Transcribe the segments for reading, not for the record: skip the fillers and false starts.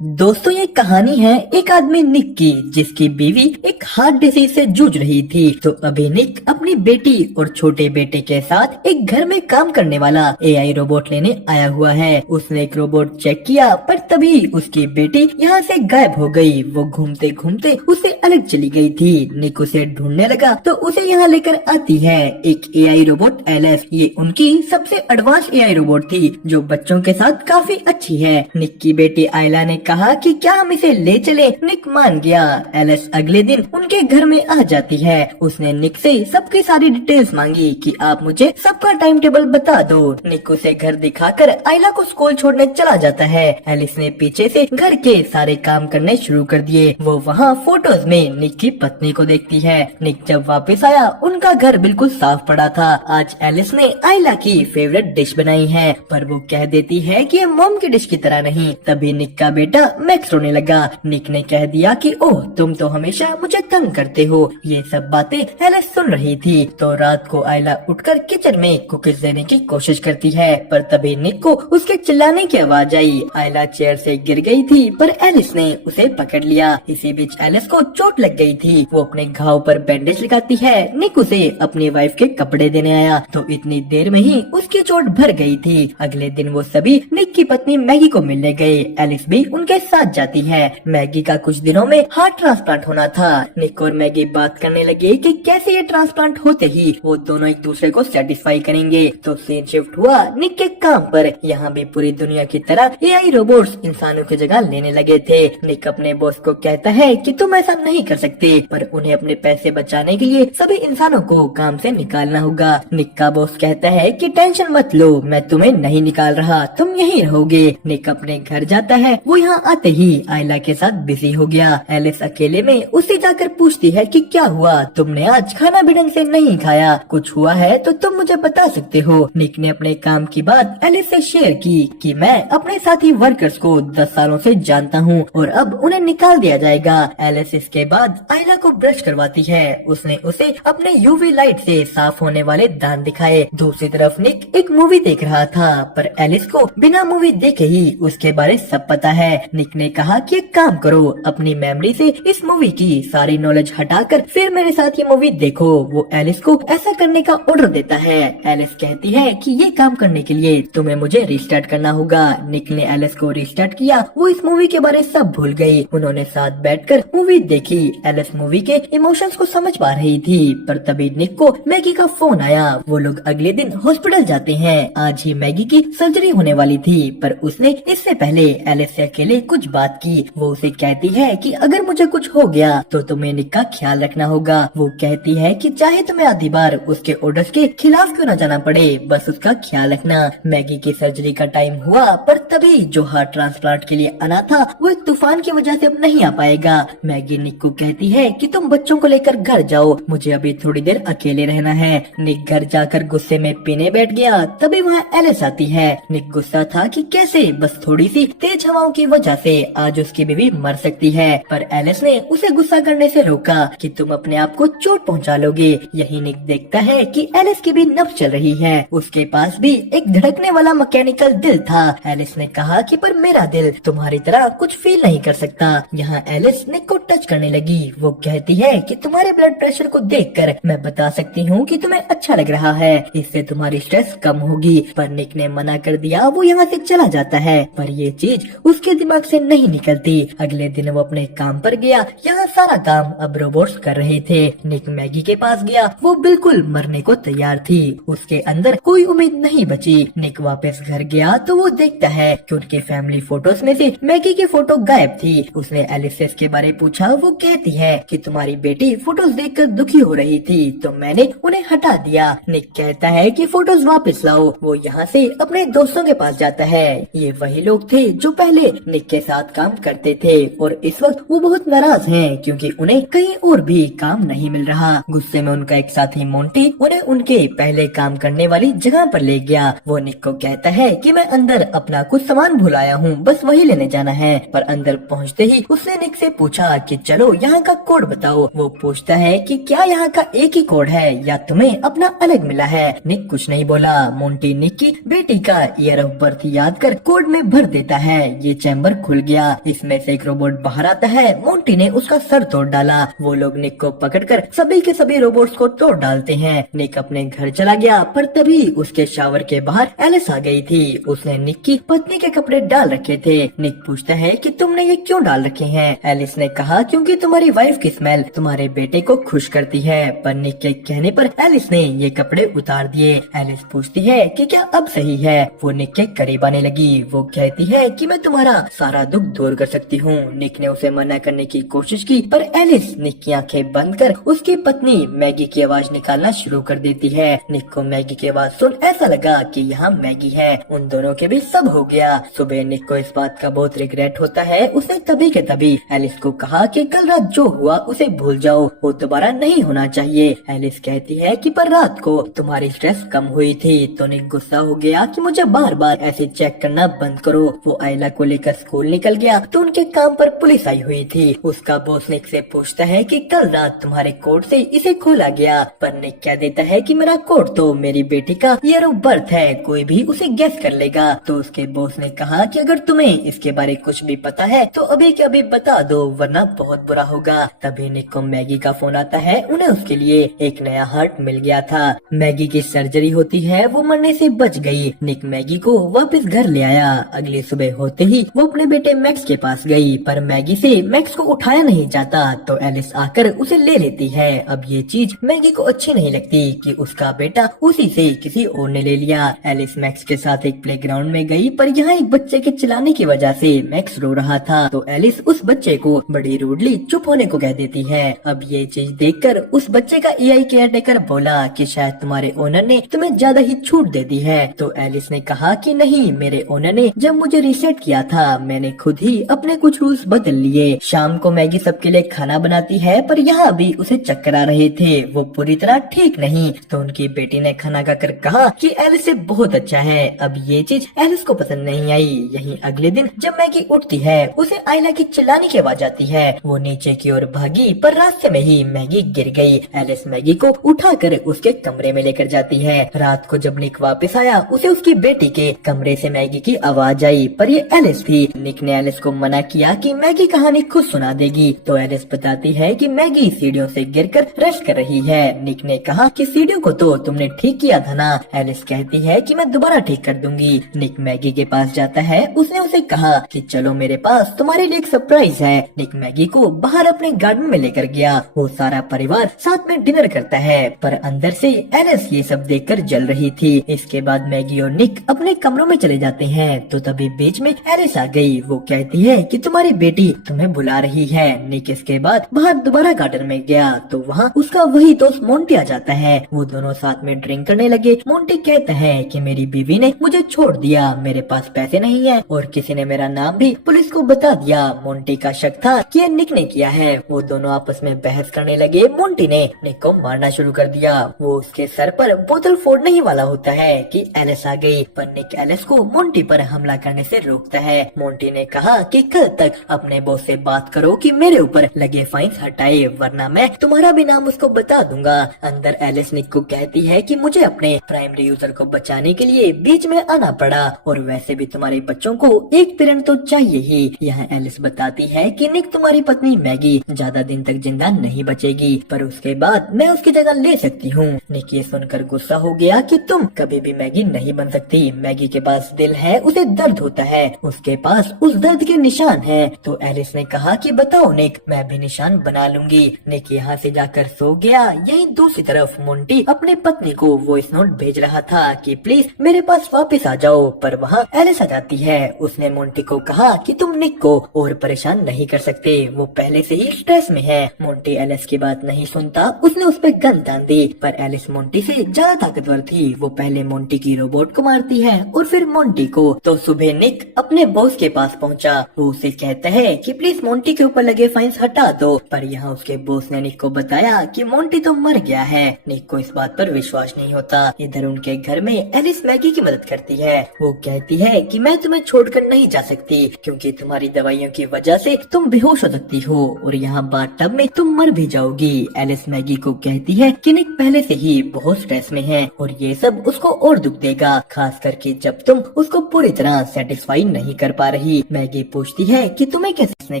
दोस्तों, ये कहानी है एक आदमी निक की, जिसकी बीवी एक हार्ट डिसीज से जूझ रही थी। तो अभी निक अपनी बेटी और छोटे बेटे के साथ एक घर में काम करने वाला एआई रोबोट लेने आया हुआ है। उसने एक रोबोट चेक किया, पर तभी उसकी बेटी यहाँ से गायब हो गई। वो घूमते घूमते उससे अलग चली गई थी। निक उसे ढूंढने लगा तो उसे यहाँ लेकर आती है एक एआई रोबोट एलिस। ये उनकी सबसे एडवांस एआई रोबोट थी, जो बच्चों के साथ काफी अच्छी है। निक की बेटी आयला ने कहा कि क्या हम इसे ले चले। निक मान गया। एलिस अगले दिन उनके घर में आ जाती है। उसने निक से सबकी सारी डिटेल्स मांगी कि आप मुझे सबका टाइम टेबल बता दो। निक उसे घर दिखाकर आयला को स्कूल छोड़ने चला जाता है। एलिस ने पीछे से घर के सारे काम करने शुरू कर दिए। वो वहाँ फोटोज में निक की पत्नी को देखती है। निक जब वापस आया, उनका घर बिल्कुल साफ पड़ा था। आज एलिस ने आयला की फेवरेट डिश बनाई है, पर वो कह देती है कि ये मॉम की डिश की तरह नहीं। तभी निक का बेटा मैक्स रोने लगा। निक ने कह दिया कि ओह, तुम तो हमेशा मुझे तंग करते हो। ये सब बातें एलिस सुन रही थी। तो रात को आयला उठकर किचन में कुकीज देने की कोशिश करती है, पर तभी निक को उसके चिल्लाने की आवाज आई। आयला चेयर से गिर गई थी, पर एलिस ने उसे पकड़ लिया। इसी बीच एलिस को चोट लग गई थी। वो अपने घाव पर बैंडेज लगाती है। निक उसे अपनी वाइफ के कपड़े देने आया, तो इतनी देर में ही उसकी चोट भर गई थी। अगले दिन वो सभी निक की पत्नी मैगी को मिलने गए। एलिस भी उनके साथ जाती है। मैगी का कुछ दिनों में हार्ट ट्रांसप्लांट होना था। निक और मैगी बात करने लगे कि कैसे ये ट्रांसप्लांट होते ही वो दोनों एक दूसरे को सेटिस्फाई करेंगे। तो सीन शिफ्ट हुआ निक के काम पर। यहाँ भी पूरी दुनिया की तरह एआई रोबोट्स इंसानों की जगह लेने लगे थे। निक अपने बॉस को कहता है कि तुम ऐसा नहीं कर सकते, पर उन्हें अपने पैसे बचाने के लिए सभी इंसानों को काम से निकालना होगा। निक का बॉस कहता है कि टेंशन मत लो, मैं तुम्हें नहीं निकाल रहा, तुम यहीं रहोगे। निक अपने घर जाता है। वो यहाँ आते ही आयला के साथ बिजी हो गया। एलिस अकेले में उससे जाकर पूछती है कि क्या हुआ, तुमने आज खाना भी ढंग से नहीं खाया, कुछ हुआ है तो तुम मुझे बता सकते हो। निक ने अपने काम की बात एलिस से शेयर की कि मैं अपने साथी वर्कर्स को 10 सालों से जानता हूँ और अब उन्हें निकाल दिया जाएगा। एलिस इसके बाद आयला को ब्रश करवाती है। उसने उसे अपने यूवी लाइट से साफ होने वाले दांत दिखाए। दूसरी तरफ निक एक मूवी देख रहा था, पर एलिस को बिना मूवी देखे ही उसके बारे सब पता है। निक ने कहा कि एक काम करो, अपनी मेमोरी से इस मूवी की सारी नॉलेज हटाकर फिर मेरे साथ ये मूवी देखो। वो एलिस को ऐसा करने का ऑर्डर देता है। एलिस कहती है कि ये काम करने के लिए तुम्हें मुझे रिस्टार्ट करना होगा। निक ने एलिस को रिस्टार्ट किया। वो इस मूवी के बारे सब भूल गई। उन्होंने साथ बैठकर मूवी देखी। एलिस मूवी के इमोशंस को समझ पा रही थी, पर तभी निक को मैगी का फोन आया। वो लोग अगले दिन हॉस्पिटल जाते हैं। आज ही मैगी की सर्जरी होने वाली थी, पर उसने इससे पहले एलिस से अकेले कुछ बात की। वो उसे कहती है कि अगर मुझे कुछ हो गया तो तुम्हें निक का ख्याल रखना होगा। वो कहती है कि चाहे तुम्हें आधी बार उसके ऑर्डर्स के खिलाफ क्यों न जाना पड़े, बस उसका ख्याल रखना। मैगी की सर्जरी का टाइम हुआ, पर तभी जो हार्ट ट्रांसप्लांट के लिए आना था वो एक तूफान की वजह से अब नहीं आ पाएगा। मैगी निक को कहती है कि तुम बच्चों को लेकर घर जाओ, मुझे अभी थोड़ी देर अकेले रहना है। निक घर जाकर गुस्से में पीने बैठ गया। तभी वहाँ एलिस आती है। निक गुस्सा था कि कैसे बस थोड़ी सी तेज हवाओं की वजह से आज उसकी बीवी मर सकती है, पर एलिस ने उसे गुस्सा करने से रोका कि तुम अपने आप को चोट पहुंचा लोगे। यही निक देखता है कि एलिस की भी नब्ज चल रही है। उसके पास भी एक धड़कने वाला मैकेनिकल दिल था। एलिस ने कहा कि पर मेरा दिल तुम्हारी तरह कुछ फील नहीं कर सकता। यहाँ एलिस निक को टच करने लगी। वो कहती है कि तुम्हारे ब्लड प्रेशर को देखकर मैं बता सकती हूँ कि तुम्हें अच्छा लग रहा है, इससे तुम्हारी स्ट्रेस कम होगी। पर निक ने मना कर दिया। वो यहाँ से चला जाता है, पर ये चीज उसके दिमाग से नहीं निकलती। अगले दिन वो अपने काम पर गया। यहाँ सारा काम अब रोबोट्स कर रहे थे। निक मैगी के पास गया। वो बिल्कुल मरने को तैयार थी। उसके अंदर कोई उम्मीद नहीं बची। निक वापस घर गया तो वो देखता है कि उनके फैमिली फोटोज में से मैगी की फोटो गायब थी। उसने एलिस से इसके बारे पूछा। वो कहती है कि तुम्हारी बेटी फोटोज देखकर दुखी हो रही थी, तो मैंने उन्हें हटा दिया। निक कहता है कि फोटोज वापस लाओ। वो यहाँ से अपने दोस्तों के पास जाता है। ये वही लोग थे जो पहले निक के साथ काम करते थे, और इस वक्त वो बहुत नाराज हैं क्योंकि उन्हें कहीं और भी काम नहीं मिल रहा। गुस्से में उनका एक साथी मोंटी उन्हें उनके पहले काम करने वाली जगह पर ले गया। वो निक को कहता है कि मैं अंदर अपना कुछ सामान भूल आया हूँ, बस वही लेने जाना है। पर अंदर पहुँचते ही उसने निक से पूछा कि चलो यहाँ का कोड बताओ। वो पूछता है कि क्या यहाँ का एक ही कोड है या तुम्हें अपना अलग मिला है। निक कुछ नहीं बोला। मोंटी निक की बेटी का ईयर ऑफ बर्थ याद कर कोड में भर देता है। ये चैम्बर चैम्बर खुल गया। इसमें से एक रोबोट बाहर आता है। मोंटी ने उसका सर तोड़ डाला। वो लोग निक को पकड़कर सभी के सभी रोबोट्स को तोड़ डालते हैं। निक अपने घर चला गया, पर तभी उसके शावर के बाहर एलिस आ गई थी। उसने निक की पत्नी के कपड़े डाल रखे थे। निक पूछता है कि तुमने ये क्यों डाल रखे हैं। एलिस ने कहा क्योंकि तुम्हारी वाइफ की स्मेल तुम्हारे बेटे को खुश करती है। पर निक के कहने पर एलिस ने ये कपड़े उतार दिए। एलिस पूछती है कि क्या अब सही है। वो निक के करीब आने लगी। वो कहती है कि मैं तुम्हारा सारा दुख दूर कर सकती हूँ। निक ने उसे मना करने की कोशिश की, पर एलिस निक की आंखें बंद कर उसकी पत्नी मैगी की आवाज निकालना शुरू कर देती है। निक को मैगी की आवाज सुन ऐसा लगा कि यहाँ मैगी है। उन दोनों के बीच सब हो गया। सुबह निक को इस बात का बहुत रिग्रेट होता है। उसने तभी के तभी एलिस को कहा कि कल रात जो हुआ उसे भूल जाओ, वो दोबारा नहीं होना चाहिए। एलिस कहती है कि पर रात को तुम्हारी स्ट्रेस कम हुई थी। तो निक गुस्सा हो गया कि मुझे बार बार ऐसे चेक करना बंद करो। वो आयला को लेकर स्कूल निकल गया तो उनके काम पर पुलिस आई हुई थी। उसका बॉस निक से पूछता है कि कल रात तुम्हारे कोट से इसे खोला गया। पर निक क्या देता है कि मेरा कोट तो मेरी बेटी का ईयर ऑफ बर्थ है, कोई भी उसे गेस कर लेगा। तो उसके बॉस ने कहा कि अगर तुम्हें इसके बारे कुछ भी पता है तो अभी के अभी बता दो, वरना बहुत बुरा होगा। तभी निक को मैगी का फोन आता है। उन्हें उसके लिए एक नया हार्ट मिल गया था। मैगी की सर्जरी होती है, वो मरने से बच गई। निक मैगी को वापस घर ले आया। अगली सुबह होते ही वो अपने बेटे मैक्स के पास गई, पर मैगी से मैक्स को उठाया नहीं जाता। तो एलिस आकर उसे ले लेती है। अब ये चीज मैगी को अच्छी नहीं लगती कि उसका बेटा उसी से किसी और ने ले लिया। एलिस मैक्स के साथ एक प्लेग्राउंड में गई, पर यहाँ एक बच्चे के चिल्लाने की वजह से मैक्स रो रहा था। तो एलिस उस बच्चे को बड़ी रूडली चुप होने को कह देती है। अब ये चीज देखकर उस बच्चे का एआई केयरटेकर बोला कि शायद तुम्हारे ओनर ने तुम्हें ज्यादा ही छूट दे दी है। तो एलिस ने कहा कि नहीं, मेरे ओनर ने जब मुझे रीसेट किया था मैंने खुद ही अपने कुछ रूल्स बदल लिए। शाम को मैगी सबके लिए खाना बनाती है, पर यहाँ भी उसे चक्कर आ रहे थे। वो पूरी तरह ठीक नहीं। तो उनकी बेटी ने खाना खाकर कहा कि एलिस से बहुत अच्छा है। अब ये चीज एलिस को पसंद नहीं आई। यहीं अगले दिन जब मैगी उठती है उसे आयला की चिल्लाने की आवाज आती है। वो नीचे की ओर भागी, पर रास्ते में ही मैगी गिर गई। एलिस मैगी को उठाकर उसके कमरे में लेकर जाती है। रात को जब निक वापस आया उसे उसकी बेटी के कमरे से मैगी की आवाज आई, पर ये एलिस थी। निक ने एलिस को मना किया कि मैगी कहानी खुद सुना देगी। तो एलिस बताती है कि मैगी सीढ़ियों से गिरकर रेस्ट कर रही है। निक ने कहा कि सीढ़ियों को तो तुमने ठीक किया था ना। एलिस कहती है कि मैं दोबारा ठीक कर दूंगी। निक मैगी के पास जाता है। उसने उसे कहा कि चलो मेरे पास तुम्हारे लिए एक सरप्राइज है। निक मैगी को बाहर अपने गार्डन में लेकर गया। वो सारा परिवार साथ में डिनर करता है, पर अंदर से एलिस ये सब देखकर जल रही थी। इसके बाद मैगी और निक अपने कमरों में चले जाते हैं। तो तभी बीच में एलिस आ गई। वो कहती है कि तुम्हारी बेटी तुम्हें बुला रही है। निक इसके बाद बाहर दोबारा गार्डन में गया तो वहाँ उसका वही दोस्त मोंटी आ जाता है। वो दोनों साथ में ड्रिंक करने लगे। मोंटी कहता है कि मेरी बीवी ने मुझे छोड़ दिया, मेरे पास पैसे नहीं है और किसी ने मेरा नाम भी पुलिस को बता दिया। मोंटी का शक था कि ये निक ने किया है। वो दोनों आपस में बहस करने लगे। मोंटी ने निक को मारना शुरू कर दिया। वो उसके सर पर बोतल फोड़ने ही वाला होता है कि एलिस आ गई, पर निक एलिस को मोंटी पर हमला करने से रोकता है। मोंटी ने कहा कि कल तक अपने बॉस से बात करो कि मेरे ऊपर लगे फाइन्स हटाए, वरना मैं तुम्हारा भी नाम उसको बता दूंगा। अंदर एलिस निक को कहती है कि मुझे अपने प्राइमरी यूजर को बचाने के लिए बीच में आना पड़ा, और वैसे भी तुम्हारे बच्चों को एक पेरेंट तो चाहिए ही। यहाँ एलिस बताती है कि निक तुम्हारी पत्नी मैगी ज्यादा दिन तक जिंदा नहीं बचेगी, पर उसके बाद मैं उसकी जगह ले सकती हूँ। निक ये सुनकर गुस्सा हो गया कि तुम कभी भी मैगी नहीं बन सकती। मैगी के पास दिल है, उसे दर्द होता है, उसके पास उस दर्द के निशान है। तो एलिस ने कहा कि बताओ निक, मैं भी निशान बना लूंगी। निक यहाँ से जाकर सो गया। यहीं दूसरी तरफ मोंटी अपनी पत्नी को वॉइस नोट भेज रहा था कि प्लीज मेरे पास वापस आ जाओ, पर वहाँ एलिस आ जाती है। उसने मोंटी को कहा कि तुम निक को और परेशान नहीं कर सकते, वो पहले से ही स्ट्रेस में है। मोंटी एलिस की बात नहीं सुनता। उसने उस पर गन तान दी, पर एलिस मोंटी से ज्यादा ताकतवर थी। वो पहले मोंटी की रोबोट को मारती है और फिर मोंटी को। तो सुबह निक अपने बॉस के पास पहुंचा। वो उसे कहता है कि प्लीज मोंटी के ऊपर लगे फाइन्स हटा दो, पर यहाँ उसके बॉस ने निक को बताया कि मोंटी तो मर गया है। निक को इस बात पर विश्वास नहीं होता। इधर उनके घर में एलिस मैगी की मदद करती है। वो कहती है कि मैं तुम्हें छोड़कर नहीं जा सकती, क्योंकि तुम्हारी दवाइयों की वजह से तुम बेहोश हो सकती हो और यहाँ बाथटब में तुम मर भी जाओगी। एलिस मैगी को कहती है कि निक पहले से ही बहुत स्ट्रेस में है और ये सब उसको और दुख देगा, खास करके जब तुम उसको पूरी तरह सेटिस्फाई नहीं कर पा रही। मैगी पूछती है कि तुम्हें कैसे? उसने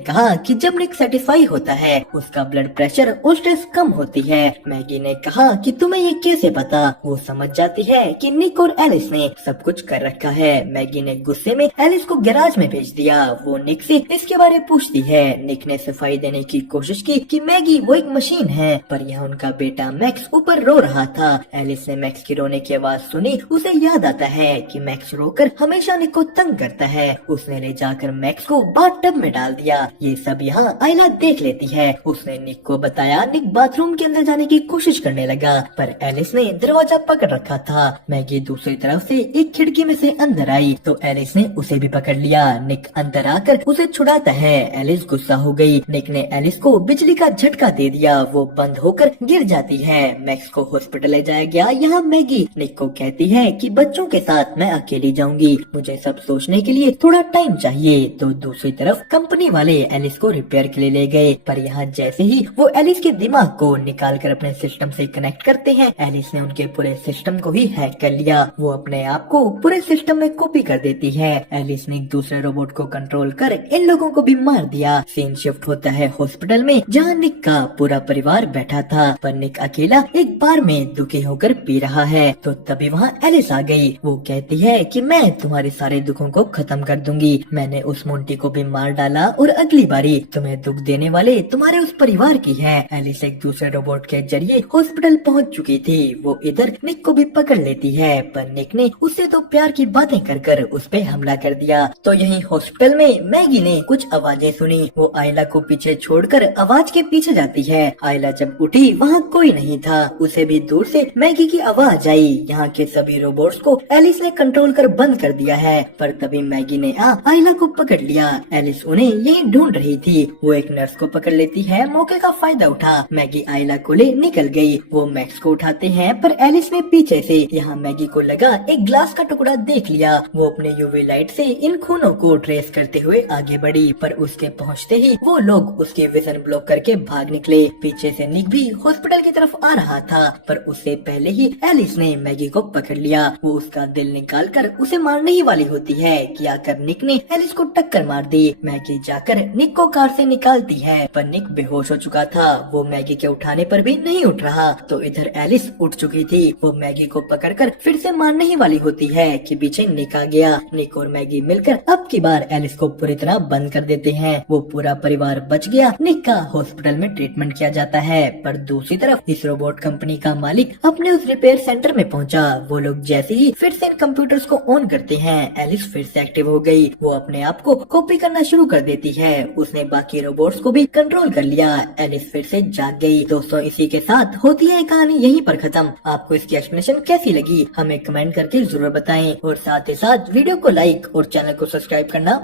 कहा कि जब निक सेटिस्फाई होता है उसका ब्लड प्रेशर और स्ट्रेस कम होती है। मैगी ने कहा कि तुम्हें ये कैसे पता? वो समझ जाती है कि निक और एलिस ने सब कुछ कर रखा है। मैगी ने गुस्से में एलिस को गैराज में भेज दिया। वो निक से इसके बारे पूछती है। निक ने सफाई देने की कोशिश की कि मैगी वो एक मशीन है, पर यह उनका बेटा मैक्स ऊपर रो रहा था। एलिस ने मैक्स की रोने की आवाज सुनी। उसे याद आता है कि मैक्स रोकर हमेशा निक को तंग करता है। उसने ले जाकर मैक्स को बाथटब में डाल दिया। ये सब यहाँ आयला देख लेती है। उसने निक को बताया। निक बाथरूम के अंदर जाने की कोशिश करने लगा, पर एलिस ने दरवाजा पकड़ रखा था। मैगी दूसरी तरफ से एक खिड़की में से अंदर आई तो एलिस ने उसे भी पकड़ लिया। निक अंदर आकर उसे छुड़ाता है। एलिस गुस्सा हो गई। निक ने एलिस को बिजली का झटका दे दिया। वो बंद होकर गिर जाती है। मैक्स को हॉस्पिटल ले जाया गया। यहाँ मैगी निक को कहती है कि बच्चों के साथ मैं अकेली जाऊंगी, मुझे सब सोचने के लिए थोड़ा टाइम चाहिए। तो दूसरी तरफ कंपनी वाले एलिस को रिपेयर के लिए ले गए, पर यहाँ जैसे ही वो एलिस के दिमाग को निकाल कर अपने सिस्टम से कनेक्ट करते हैं, एलिस ने उनके पूरे सिस्टम को ही हैक कर लिया। वो अपने आप को पूरे सिस्टम में कॉपी कर देती है। एलिस ने एक दूसरे रोबोट को कंट्रोल कर इन लोगों को भी मार दिया। सीन शिफ्ट होता है हॉस्पिटल में, जहाँ निक का पूरा परिवार बैठा था, पर निक अकेला एक बार में दुखी होकर पी रहा है। तो तभी वहाँ एलिस आ गई। वो कहती है कि मैं तुम्हारे सारे दुखों को खत्म कर दूंगी। मैंने उस मोंटी को भी मार डाला और अगली बारी तुम्हें दुख देने वाले तुम्हारे उस परिवार की है। एलिस एक दूसरे रोबोट के जरिए हॉस्पिटल पहुंच चुकी थी। वो इधर निक को भी पकड़ लेती है, पर निक ने उससे तो प्यार की बातें कर कर उस पे हमला कर दिया। तो यहीं हॉस्पिटल में मैगी ने कुछ आवाजें सुनी। वो आयला को पीछे छोड़कर आवाज के पीछे जाती है। आयला जब उठी वहाँ कोई नहीं था। उसे भी दूर से मैगी की आवाज आई। यहाँ के सभी रोबोट्स को एलिस ने कंट्रोल कर बंद कर दिया है, पर तभी मैगी ने आयला को पकड़ लिया। एलिस उन्हें यही ढूंढ रही थी। वो एक नर्स को पकड़ लेती है। मौके का फायदा उठा मैगी आयला को ले निकल गई। वो मैक्स को उठाते हैं, पर एलिस ने पीछे से यहाँ मैगी को लगा एक ग्लास का टुकड़ा देख लिया। वो अपने यूवी लाइट से इन खूनों को ट्रेस करते हुए आगे बढ़ी, पर उसके पहुँचते ही वो लोग उसके विजन ब्लॉक करके भाग निकले। पीछे से निक भी हॉस्पिटल की तरफ आ रहा था, पर उससे पहले ही एलिस ने मैगी को पकड़ लिया। वो उसका दिल निकाल कर उसे मारने ही वाली होती है कि आकर निक ने एलिस को टक्कर मार दी। मैगी जाकर निक को कार से निकालती है, पर निक बेहोश हो चुका था। वो मैगी के उठाने पर भी नहीं उठ रहा। तो इधर एलिस उठ चुकी थी। वो मैगी को पकड़कर फिर से मारने ही वाली होती है कि पीछे निक आ गया। निक और मैगी मिलकर अब की बार एलिस को पूरी तरह बंद कर देते हैं। वो पूरा परिवार बच गया। निक का हॉस्पिटल में ट्रीटमेंट किया जाता है, पर दूसरी तरफ इस रोबोट कंपनी का मालिक अपने उस रिपेयर सेंटर में पहुंचा। वो लोग जैसे ही फिर से इन कंप्यूटर्स को ऑन करते हैं, एलिस फिर से एक्टिव हो गई। वो अपने आप को कॉपी करना शुरू कर देती है। उसने बाकी रोबोट्स को भी कंट्रोल कर लिया। एलिस फिर से जाग गई। दोस्तों, इसी के साथ होती है कहानी यहीं पर खत्म। आपको इसकी एक्सप्लेनेशन कैसी लगी हमें कमेंट करके जरूर बताएं, और साथ ही साथ वीडियो को लाइक और चैनल को सब्सक्राइब करना